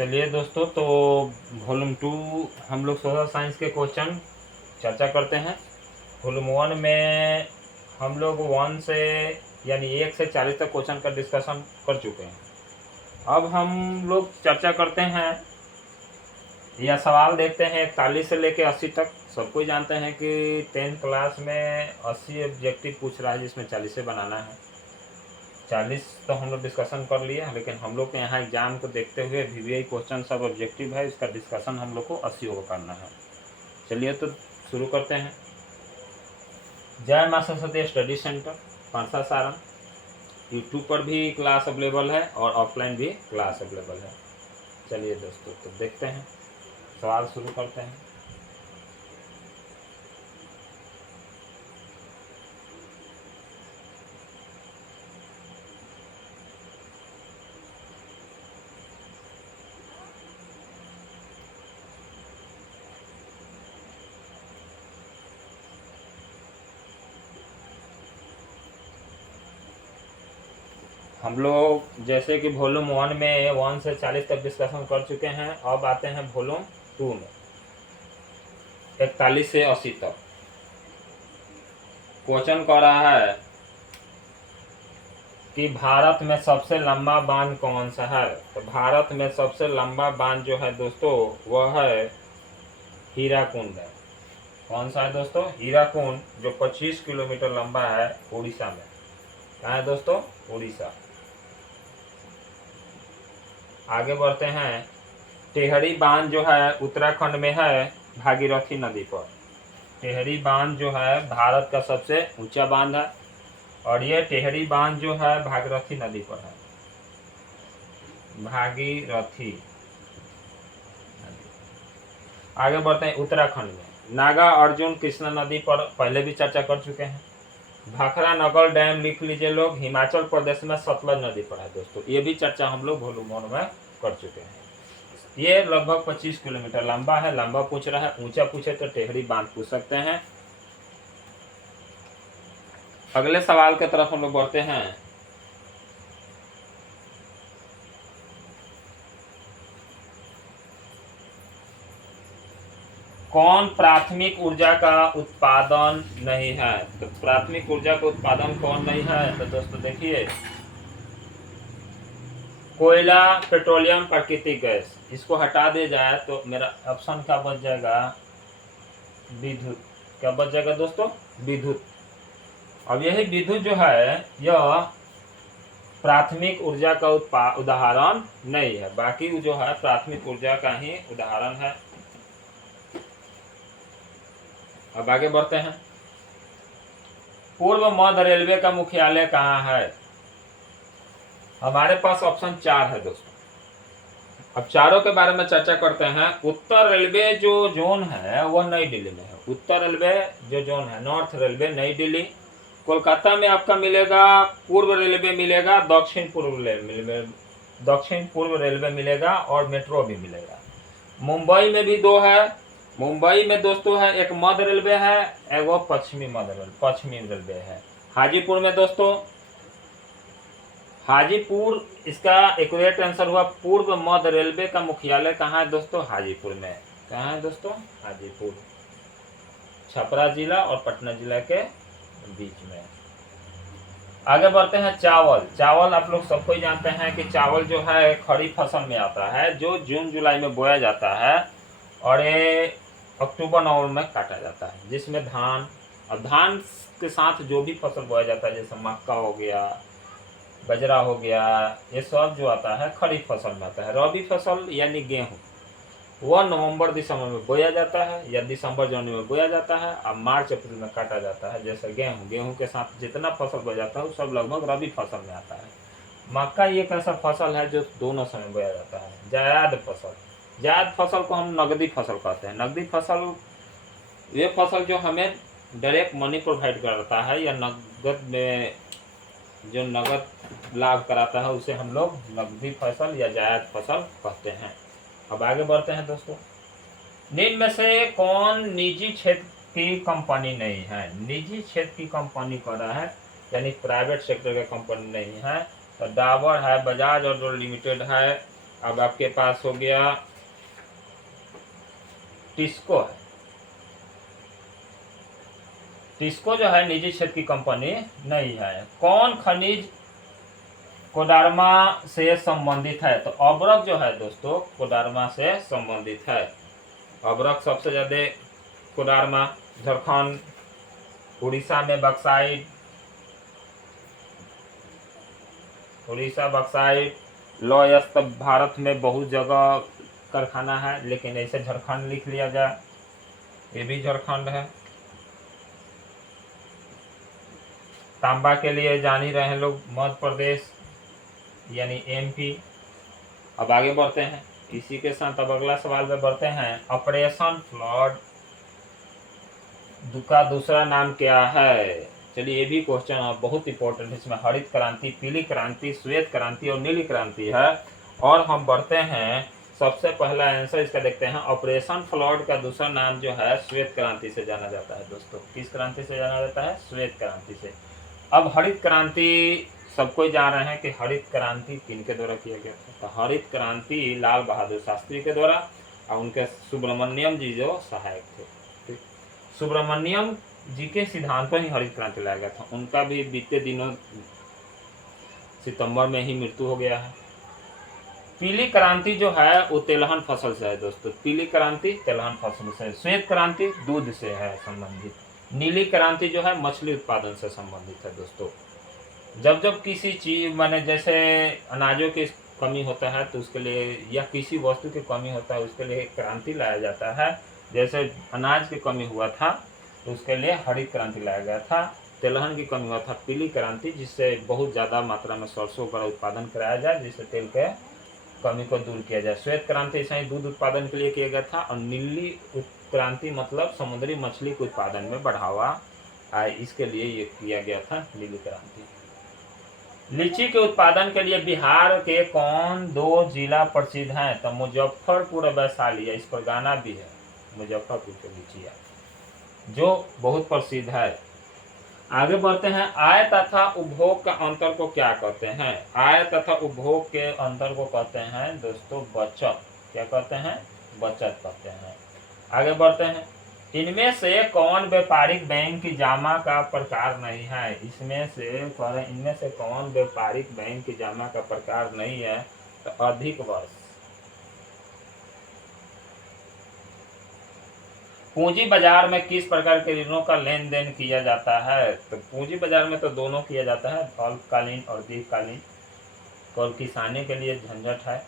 चलिए दोस्तों, तो वॉल्यूम 2 हम लोग सोशल साइंस के क्वेश्चन चर्चा करते हैं। वॉल्यूम 1 में हम लोग 1 से यानी 1 से 40 तक क्वेश्चन का डिस्कशन कर चुके हैं। अब हम लोग चर्चा करते हैं या सवाल देखते हैं 41 से लेकर 80 तक। सबको जानते हैं कि 10th क्लास में 80 ऑब्जेक्टिव पूछ रहा है, जिसमें 40 से बनाना है। 40 तो हम लोग डिस्कशन कर लिए हैं, लेकिन हम लोग के यहाँ एग्जाम को देखते हुए VVI क्वेश्चन सब ऑब्जेक्टिव है, इसका डिस्कशन हम लोग को 80 को करना है। चलिए तो शुरू करते हैं। Jai Maa Saraswati study centre Parsa Saran, YouTube पर भी क्लास अवेलेबल है और ऑफलाइन भी क्लास अवेलेबल है। चलिए दोस्तों, तो देखते हैं, सवाल शुरू करते हैं। हम लोग जैसे कि वॉल्यूम 1 में 1 से 40 तक डिस्कशन कर चुके हैं। अब आते हैं वॉल्यूम 2 में 41 से 80 तक। क्वेश्चन कह रहा है कि भारत में सबसे लंबा बांध कौन सा है। तो भारत में सबसे लंबा बांध जो है दोस्तों, वह है हीराकुंड है। कौन सा है दोस्तों? हीराकुंड, जो 25 किलोमीटर लंबा है, उड़ीसा में। कहाँ है दोस्तों? उड़ीसा। आगे बढ़ते हैं। टेहरी बांध जो है उत्तराखंड में है, भागीरथी नदी पर। टेहरी बांध जो है भारत का सबसे ऊंचा बांध है, और ये टेहरी बांध जो है भागीरथी नदी पर है। भागीरथी नदी। आगे बढ़ते हैं। उत्तराखंड में नागा अर्जुन कृष्णा नदी पर पहले भी चर्चा कर चुके हैं। भाखड़ा नगर डैम लिख लीजिए लोग, हिमाचल प्रदेश में सतलज नदी पर है दोस्तों। ये भी चर्चा हम लोग वॉल्यूम 1 में कर चुके हैं। ये लगभग 25 किलोमीटर लंबा है। लंबा पूछ रहा है, ऊंचा पूछे तो टेहरी बांध पूछ सकते हैं। अगले सवाल की तरफ हम लोग बढ़ते हैं। कौन प्राथमिक ऊर्जा का उत्पादन नहीं है? तो प्राथमिक ऊर्जा का उत्पादन कौन नहीं है? तो दोस्तों देखिए, कोयला, पेट्रोलियम, प्राकृतिक गैस। इसको हटा दिया जाए तो मेरा ऑप्शन क्या बच जाएगा? विद्युत। क्या बच जाएगा दोस्तों? विद्युत। अब यही विद्युत जो है यह प्राथमिक ऊर्जा का उदाहरण नहीं है, बाकी जो है प्राथमिक ऊर्जा का ही उदाहरण है। अब आगे बढ़ते हैं। पूर्व मध्य रेलवे का मुख्यालय कहाँ है? हमारे पास ऑप्शन 4 है दोस्तों। अब चारों के बारे में चर्चा करते हैं। उत्तर रेलवे जो जोन है वह नई दिल्ली में है। उत्तर रेलवे जो जोन है, नॉर्थ रेलवे नई दिल्ली। कोलकाता में आपका मिलेगा पूर्व रेलवे मिलेगा, दक्षिण पूर्व रेलवे मिलेगा, और मेट्रो भी मिलेगा। मुंबई में भी 2 है। मुंबई में दोस्तों है, एक मध्य रेलवे है, एक वो पश्चिमी रेलवे है। हाजीपुर में दोस्तों, हाजीपुर, इसका एक्यूरेट आंसर हुआ पूर्व मध्य रेलवे का मुख्यालय कहाँ है दोस्तों? हाजीपुर में। कहाँ है दोस्तों? हाजीपुर। छपरा जिला और पटना जिला के बीच में। आगे बढ़ते हैं। चावल। चावल आप लोग सबको ही जानते हैं कि चावल जो है खरीफ फसल में आता है, जो जून जुलाई में बोया जाता है, और ये अक्टूबर नवंबर में काटा जाता है। जिसमें धान, और धान के साथ जो भी फसल बोया जाता है, जैसे मक्का हो गया, बजरा हो गया, ये सब जो आता है खरीफ फसल में आता है। रबी फसल यानी गेहूँ, वह नवंबर दिसंबर में बोया जाता है, या दिसंबर जनवरी में बोया जाता है, और मार्च अप्रैल में काटा जाता है। जैसे गेहूँ के साथ जितना फसल बोया जाता है वो सब लगभग रबी फसल में आता है। मक्का एक ऐसा फसल है जो दोनों समय बोया जाता है। जायद फसल, जायद फसल को हम नगदी फसल कहते हैं। नगदी फसल ये फसल जो हमें डायरेक्ट मनी प्रोवाइड करता है, या नगद में जो नगद लाभ कराता है, उसे हम लोग नगदी फसल या जायद फसल कहते हैं। अब आगे बढ़ते हैं दोस्तों। निम्न में से कौन निजी क्षेत्र की कंपनी नहीं है? निजी क्षेत्र की कंपनी कर रहा है, यानी प्राइवेट सेक्टर का कंपनी नहीं है। तो डाबर है, बजाज ऑटो लिमिटेड है, अब आपके पास हो गया टिस्को है। टिस्को जो है निजी क्षेत्र की कंपनी नहीं है। कौन खनिज कोडरमा से संबंधित है? तो अब्रक जो है दोस्तों कोडरमा से संबंधित है। अब्रक सबसे ज्यादा कोडरमा, झारखंड, उड़ीसा में बक्साइट, उड़ीसा बक्साइट, लौहस्त भारत में बहुत जगह कारखाना है, लेकिन ऐसे झारखंड लिख लिया जाए, ये भी झारखंड है। तांबा के लिए जान ही रहे हैं लोग, मध्य प्रदेश यानी एमपी। अब आगे बढ़ते हैं, इसी के साथ अब अगला सवाल पे बढ़ते हैं। ऑपरेशन फ्लड का दूसरा नाम क्या है? चलिए ये भी क्वेश्चन बहुत इंपॉर्टेंट है। इसमें हरित क्रांति, पीली क्रांति, श्वेत क्रांति और नीली क्रांति है। और हम बढ़ते हैं, सबसे पहला आंसर इसका देखते हैं। ऑपरेशन फ्लड का दूसरा नाम जो है श्वेत क्रांति से जाना जाता है दोस्तों। किस क्रांति से जाना जाता है? श्वेत क्रांति से। अब हरित क्रांति सब कोई जान रहे हैं कि हरित क्रांति किनके द्वारा किया गया था? तो हरित क्रांति लाल बहादुर शास्त्री के द्वारा, और उनके सुब्रमण्यम जी जो सहायक थे। सुब्रमण्यम जी के सिद्धांत पर ही हरित क्रांति लाया गया था। उनका भी बीते दिनों सितंबर में ही मृत्यु हो गया है। पीली क्रांति जो है वो तेलहन फसल से है दोस्तों। पीली क्रांति तेलहन फसल से। श्वेत क्रांति दूध से है संबंधित। नीली क्रांति जो है मछली उत्पादन से संबंधित है दोस्तों। जब जब किसी चीज माने जैसे अनाजों की कमी होता है तो उसके लिए, या किसी वस्तु की कमी होता है उसके लिए क्रांति लाया जाता है। जैसे अनाज की कमी हुआ था तो उसके लिए हरित क्रांति लाया गया था। तेलहन की कमी हुआ था पीली क्रांति, जिससे बहुत ज़्यादा मात्रा में सरसों का उत्पादन कराया जाए, जिससे तेल के कमी को दूर किया जाए। श्वेत क्रांति ऐसा ही दूध उत्पादन के लिए किया गया था। और नीली क्रांति मतलब समुद्री मछली के उत्पादन में बढ़ावा आए, इसके लिए ये किया गया था नीली क्रांति। लीची के उत्पादन के लिए बिहार के कौन दो जिला प्रसिद्ध हैं? तो मुजफ्फरपुर और वैशाली, इस पर गाना भी है, मुजफ्फरपुर के लीचिया जो बहुत प्रसिद्ध है। आगे बढ़ते हैं, आय तथा उपभोग का अंतर को क्या कहते हैं? आय तथा उपभोग के अंतर को कहते हैं दोस्तों बचत। क्या कहते हैं? बचत कहते हैं। आगे बढ़ते हैं, इनमें से कौन व्यापारिक बैंक की जमा का प्रकार नहीं है? इनमें से कौन व्यापारिक बैंक की जमा का प्रकार नहीं है? तो अधिक वर्ष। पूंजी बाजार में किस प्रकार के ऋणों का लेन देन किया जाता है? तो पूंजी बाजार में तो दोनों किया जाता है, अल्पकालीन और दीर्घकालीन। और किसानी के लिए झंझट है।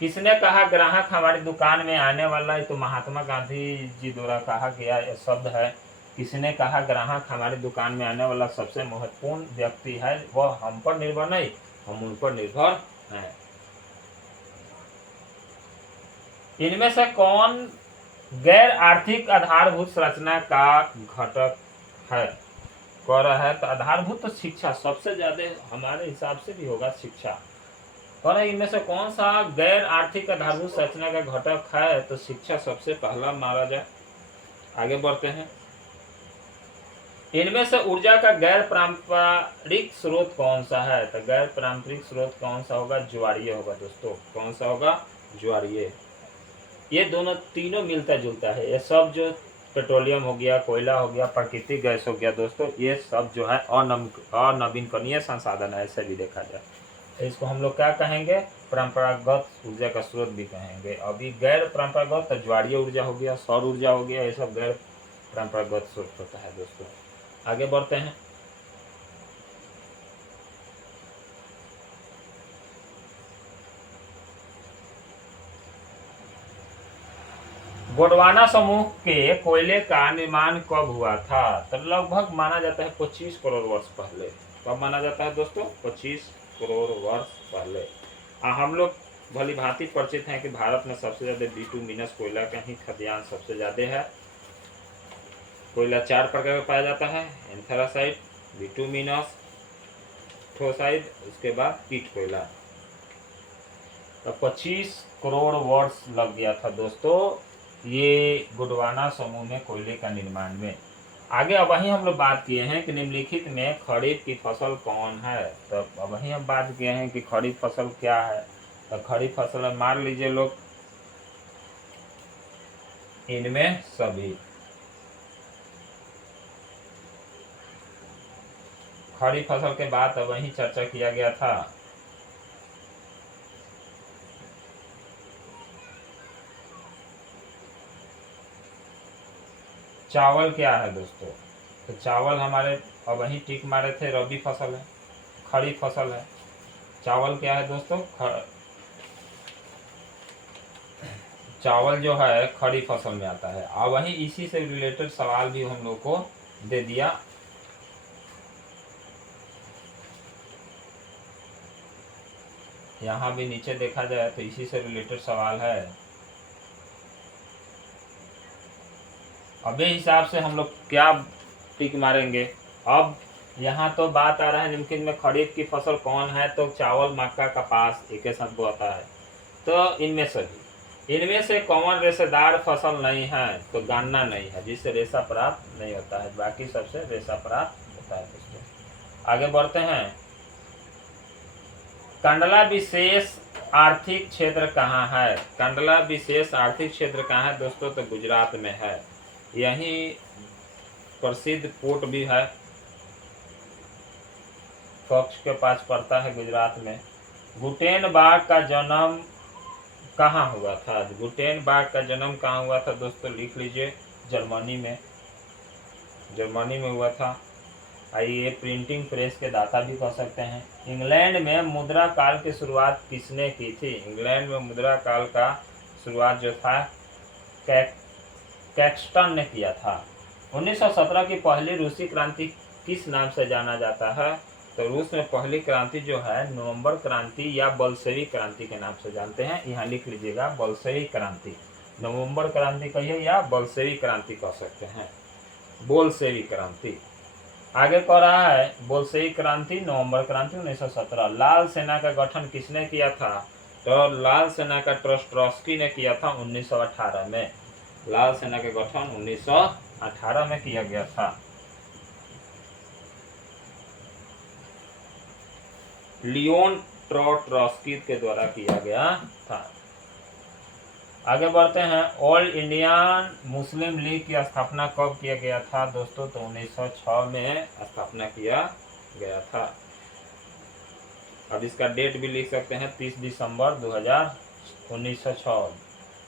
किसने कहा ग्राहक हमारी दुकान में आने वाला है? तो महात्मा गांधी जी द्वारा कहा गया यह शब्द है। किसने कहा ग्राहक हमारी दुकान में आने वाला सबसे महत्वपूर्ण व्यक्ति है, वह हम पर निर्भर नहीं, हम उन पर निर्भर हैं। इनमें से कौन गैर आर्थिक आधारभूत संरचना का घटक है? कह रहा है तो आधारभूत तो शिक्षा सबसे ज्यादा हमारे हिसाब से भी होगा, शिक्षा। और इनमें से कौन सा गैर आर्थिक आधारभूत संरचना का घटक है? तो शिक्षा सबसे पहला माना जाए। आगे बढ़ते हैं, इनमें से ऊर्जा का गैर पारंपरिक स्रोत कौन सा है? तो गैर पारंपरिक स्रोत कौन सा होगा? ज्वारीय होगा दोस्तों। कौन सा होगा? ज्वारीय। ये दोनों तीनों मिलता जुलता है। ये सब जो पेट्रोलियम हो गया, कोयला हो गया, प्राकृतिक गैस हो गया दोस्तों, ये सब जो है अनवीकरणीय संसाधन है, ऐसे भी देखा जाए। इसको हम लोग क्या कहेंगे? परंपरागत ऊर्जा का स्रोत भी कहेंगे। अभी गैर परंपरागत तो ज्वारीय ऊर्जा हो गया, सौर ऊर्जा हो गया, ये सब गैर परंपरागत स्रोत होता है दोस्तों। आगे बढ़ते हैं, गोंडवाना समूह के कोयले का निर्माण कब हुआ था? तो लगभग माना जाता है 25 करोड़ वर्ष पहले। कब माना जाता है दोस्तों? 25 करोड़ वर्ष पहले। हम लोग भली भांति परिचित हैं कि भारत में सबसे ज्यादा बिटुमिनस कोयला का ही खदान सबसे ज्यादा है। कोयला 4 प्रकार का पाया जाता है, एंथ्रासाइट, बिटुमिनस, ठोसाइट, उसके बाद पीट कोयला। तो 25 करोड़ वर्ष लग गया था दोस्तों ये गोंडवाना समूह में कोयले का निर्माण में। आगे अब वही हम लोग बात किए हैं कि निम्नलिखित में खरीफ की फसल कौन है? तो अब वही हम बात किए हैं कि खरीफ फसल क्या है। तो खड़ी फसल में मार लीजिए लोग, इनमें सभी। खड़ी फसल के बाद वही चर्चा किया गया था। चावल क्या है दोस्तों? तो चावल हमारे अब वही टिक मारे थे, रबी फसल है, खड़ी फसल है। चावल क्या है दोस्तों? चावल जो है खड़ी फसल में आता है। अब वही इसी से रिलेटेड सवाल भी हम लोग को दे दिया। यहाँ भी नीचे देखा जाए तो इसी से रिलेटेड सवाल है। अब इस हिसाब से हम लोग क्या टिक मारेंगे? अब यहाँ तो बात आ रहा है निम्नलिखित में खरीफ की फसल कौन है? तो चावल, मक्का, कपास एक साथ बोता है। तो इनमें से कौन रेशेदार फसल नहीं है? तो गन्ना नहीं है, जिससे रेशा प्राप्त नहीं होता है। बाकी सबसे रेशा प्राप्त होता है दोस्तों। आगे बढ़ते हैं। कंडला विशेष आर्थिक क्षेत्र कहाँ है? कंडला विशेष आर्थिक क्षेत्र कहाँ है दोस्तों? तो गुजरात में है। यही प्रसिद्ध पोर्ट भी है, कच्छ के पास पड़ता है गुजरात में। गुटेनबर्ग का जन्म कहाँ हुआ था? गुटेनबर्ग का जन्म कहाँ हुआ था दोस्तों? लिख लीजिए, जर्मनी में। जर्मनी में हुआ था। आइए, प्रिंटिंग प्रेस के दाता भी कह सकते हैं। इंग्लैंड में मुद्रा काल की शुरुआत किसने की थी? इंग्लैंड में मुद्रा काल का शुरुआत जो था कैक्सटन ने किया था। 1917 की पहली रूसी क्रांति किस नाम से जाना जाता है? तो रूस में पहली क्रांति जो है नवंबर क्रांति या बलशेवी क्रांति के नाम से जानते हैं। यहाँ लिख लीजिएगा, बलशेवी क्रांति। नवंबर क्रांति कहिए या बलशेवी क्रांति कह सकते हैं, बोलशेवी क्रांति। आगे कह रहा है बोलशेवी क्रांति, नवंबर क्रांति 1917। लाल सेना का गठन किसने किया था? तो लाल सेना का ट्रॉट्स्की ने किया था 1918 में। लाल सेना का गठन 1918 में किया गया था। लियोन ट्रॉट्स्की के द्वारा किया गया था। आगे बढ़ते हैं। ऑल इंडियन मुस्लिम लीग की स्थापना कब किया गया था दोस्तों? तो 1906 में स्थापना किया गया था। अब इसका डेट भी लिख सकते हैं, 30 दिसंबर 1906।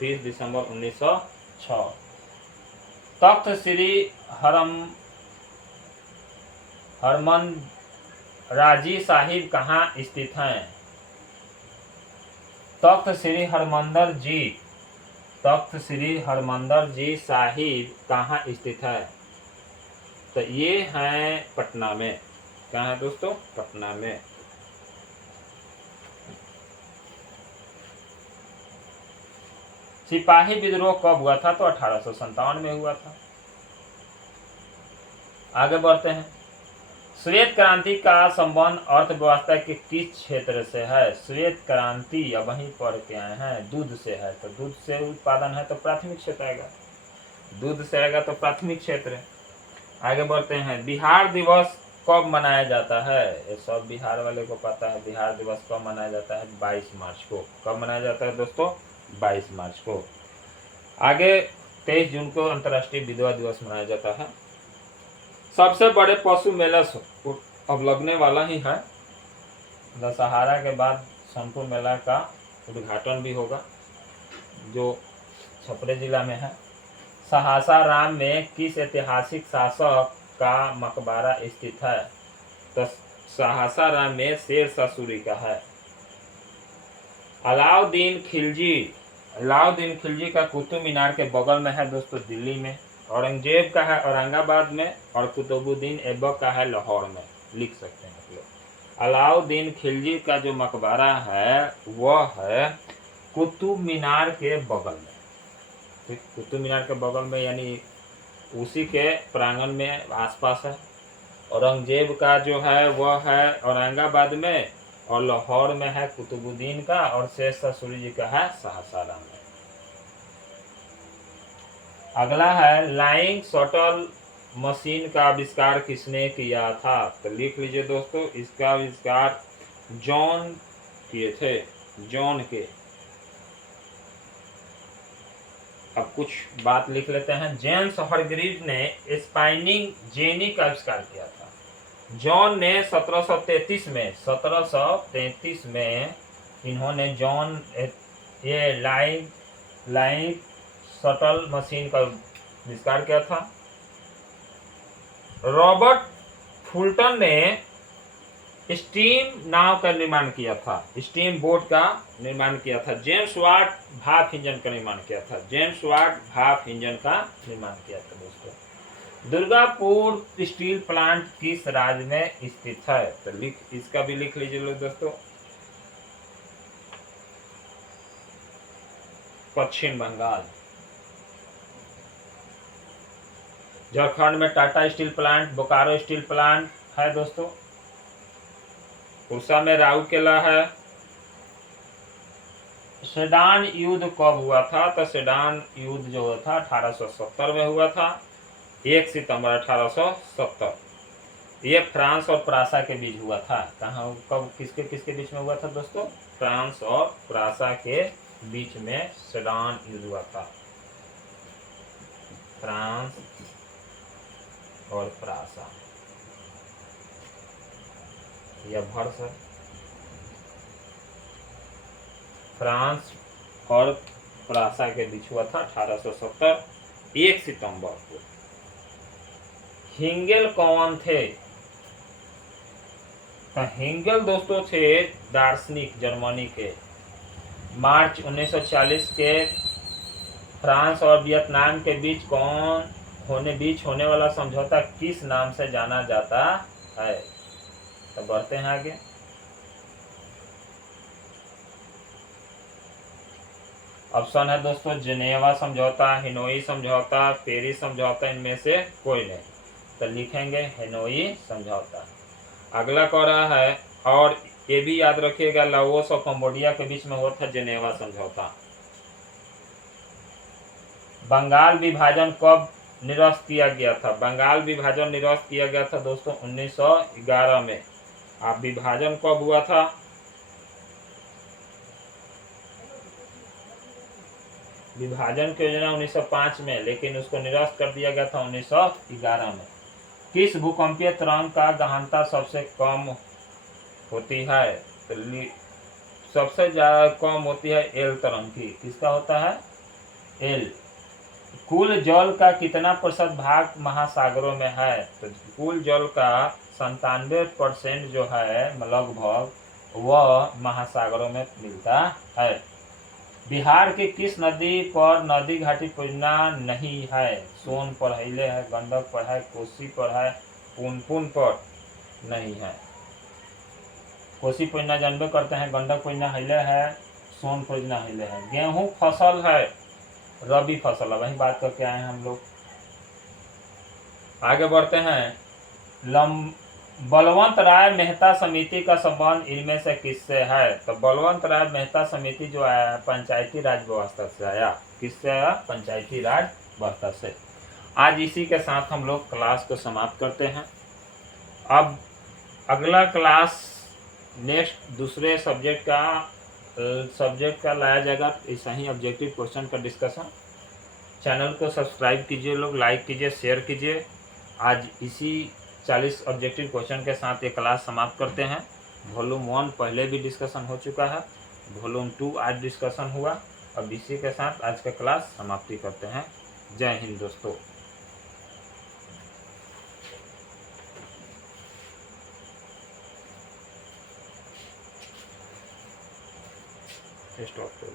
30 दिसंबर 1906। तख्त श्री हरमन राजी साहिब कहाँ स्थित हैं? तख्त श्री हरमंदर जी साहिब कहाँ स्थित है? तो ये है पटना में। कहाँ है दोस्तों? पटना में। सिपाही विद्रोह कब हुआ था? तो 1857 में हुआ था। आगे बढ़ते हैं। श्वेत क्रांति का संबंध अर्थव्यवस्था के किस क्षेत्र से है? श्वेत क्रांति अब वहीं पढ़ के आए हैं, दूध से है। तो दूध से उत्पादन है तो प्राथमिक क्षेत्र आएगा, दूध से आएगा तो प्राथमिक क्षेत्र है। आगे बढ़ते हैं। बिहार दिवस कब मनाया जाता है? ये सब बिहार वाले को पता है। बिहार दिवस कब मनाया जाता है? 22 मार्च को। कब मनाया जाता है दोस्तों? 22 मार्च को। आगे 23 जून को अंतर्राष्ट्रीय विधवा दिवस मनाया जाता है। सबसे बड़े पशु मेला अब लगने वाला ही है। दशहरा के बाद सोनपुर मेला का उद्घाटन भी होगा, जो छपरे जिला में है। सहसा राम में किस ऐतिहासिक शासक का मकबरा स्थित है? तो सहसा राम में शेरशाह सूरी का है। अलाउद्दीन खिलजी का कुतुब मीनार के बगल में है दोस्तों, दिल्ली में। औरंगजेब का है औरंगाबाद में, और कुतुबुद्दीन ऐबक का है लाहौर में। लिख सकते हैं आप लोग। अलाउद्दीन खिलजी का जो मकबरा है वह है कुतुब मीनार के बगल में। ठीक, कुतुब मीनार के बगल में यानी उसी के प्रांगण में आसपास है। औरंगजेब का जो है वह है औरंगाबाद में, और लाहौर में है कुतुबुद्दीन का, और शेरशाह सूरी जी का है सासाराम में। अगला है लाइंग शटल मशीन का आविष्कार किसने किया था? तो लिख लीजिए दोस्तों, इसका आविष्कार जॉन किए थे। जॉन के। अब कुछ बात लिख लेते हैं। जेम्स हरग्रीव्स ने स्पाइनिंग जेनी का आविष्कार किया था। जॉन ने 1733 में इन्होंने ये लाइन शटल मशीन का आविष्कार किया था। रॉबर्ट फुल्टन ने स्टीम नाव का निर्माण किया था, स्टीम बोट का निर्माण किया था। जेम्स वाट भाप इंजन का निर्माण किया था, जेम्स वाट भाप इंजन का निर्माण किया था। दोस्तों दुर्गापुर स्टील प्लांट किस राज्य में स्थित है? तो इसका भी लिख लीजिए लोग दोस्तों। पश्चिम बंगाल। झारखंड में Tata steel plant, Bokaro steel plant है दोस्तों। उड़ीसा में राउरकेला है। सेडान युद्ध कब हुआ था? तो सेडान युद्ध जो हुआ था 1870 में हुआ था, 1 सितंबर 1870। ये फ्रांस और प्रासा के बीच हुआ था। कहाँ, कब, किसके किसके बीच में हुआ था दोस्तों? फ्रांस और प्रासा के बीच में सेडान युद्ध हुआ था। फ्रांस और प्रासा या भर सर, फ्रांस और प्रासा के बीच हुआ था 1870, 1 सितंबर को। हिंगेल कौन थे? हिंगेल दोस्तों थे दार्शनिक जर्मनी के। मार्च 1940 के फ्रांस और वियतनाम के बीच होने वाला समझौता किस नाम से जाना जाता है? तो बढ़ते हैं आगे। ऑप्शन है दोस्तों जिनेवा समझौता, हेनोई समझौता, पेरिस समझौता, इनमें से कोई नहीं। तो लिखेंगे हेनोई समझौता। अगला कह रहा है, और ये भी याद रखिएगा, लाओस और कंबोडिया के बीच में हुआ था जिनेवा समझौता। बंगाल विभाजन कब निरस्त किया गया था? बंगाल विभाजन निरस्त किया गया था दोस्तों 1911 में। आप विभाजन कब हुआ था? विभाजन की योजना 1905 में, लेकिन उसको निरस्त कर दिया गया था 1911 में। किस भूकंपीय तरंग का गहनता सबसे कम होती है? तो सबसे ज्यादा कम होती है एल तरंग की। किसका होता है? एल। कुल जल का कितना प्रतिशत भाग महासागरों में है? तो कुल जल का 97% जो है लगभग वह महासागरों में मिलता है। बिहार की किस नदी पर नदी घाटी परियोजना नहीं है? सोन पर हिले है, गंडक पर है, कोसी पर है, पुनपुन पर नहीं है। कोसी परियोजना जानबे करते हैं, गंडक परियोजना हिले है, सोन परियोजना हिले है। गेहूं फसल है रबी फसल, वही बात करके आए हैं हम लोग। आगे बढ़ते हैं। बलवंत राय मेहता समिति का संबंध इनमें से किससे है? तो बलवंत राय मेहता समिति जो आया पंचायती राज व्यवस्था से आया। किससे आया? पंचायती राज व्यवस्था से। आज इसी के साथ हम लोग क्लास को समाप्त करते हैं। अब अगला क्लास नेक्स्ट दूसरे सब्जेक्ट का लाया जाएगा, ऐसा ही ऑब्जेक्टिव क्वेश्चन का डिस्कशन। चैनल को सब्सक्राइब कीजिए लोग, लाइक कीजिए, शेयर कीजिए। आज इसी 40 ऑब्जेक्टिव क्वेश्चन के साथ ये क्लास समाप्त करते हैं। वॉल्यूम 1 पहले भी डिस्कशन हो चुका है, वॉल्यूम 2 आज डिस्कशन हुआ। अब इसी के साथ आज का क्लास समाप्ति करते हैं। जय हिंद दोस्तों। स्टॉप करो।